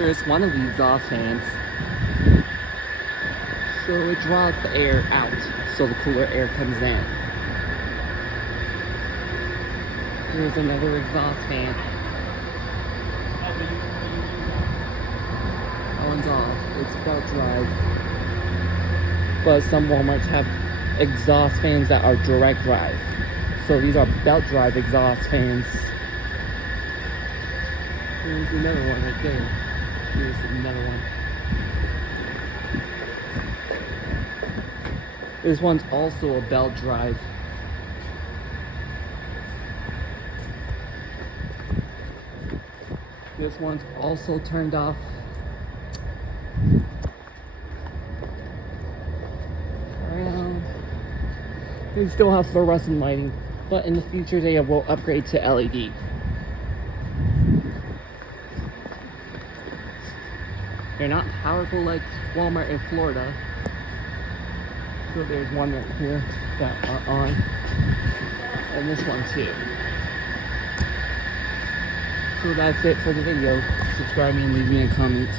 Here's one of the exhaust fans. So it draws the air out, so the cooler air comes in. Here's another exhaust fan. That one's off. It's belt drive. But some Walmarts have exhaust fans that are direct drive. So these are belt drive exhaust fans. Here's another one right there. Here's another one. This one's also a belt drive. This one's also turned off. They still have fluorescent lighting, but in the future they will upgrade to LED. They're not powerful like Walmart in Florida. So there's one right here that are on, and this one too. So that's it for the video. Subscribe me and leave me a comment.